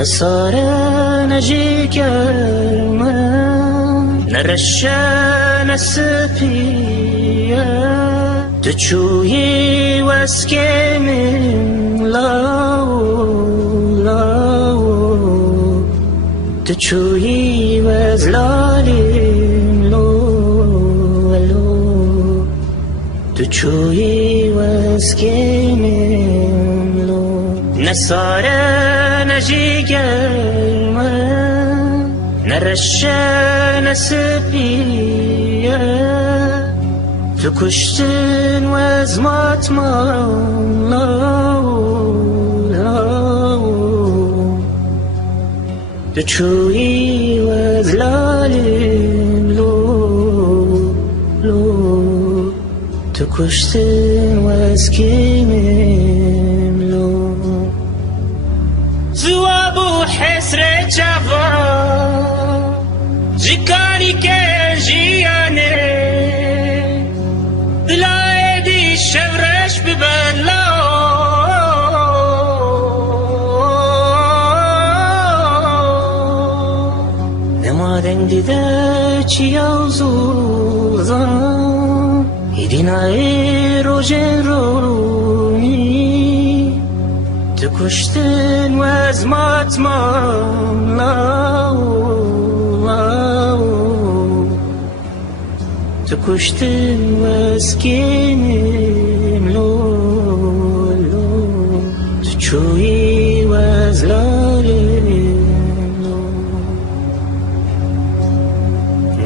نصارى نجيكرما نرشا نسفيا تشوي واسكيمين لاو تشوي وازلالين لو تشوي واسكيمين لو نصارى نجيكرما نرشا نسفيا تكشتن وازمات لاو تشوي وازلالين لو تكشتن وازكيمين لو زوابو حسرة جفا جكاني كجياني دلايدي شورش ببلا نمادن دیده چی آوزوزم ایدینای روژن رونی تکشتن و از ماتمام لاو تكشتن واسكينم لو تشوي وازلالم لو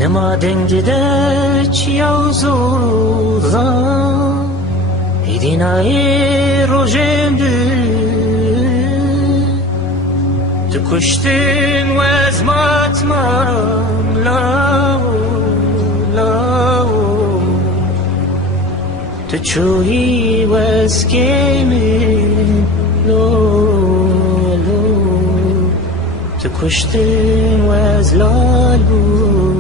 نما دنجدش يوزوزا ايديناي روجم تكشتن وازماتمام لاو تشوي واسكيمين لو تكشتن وازلالو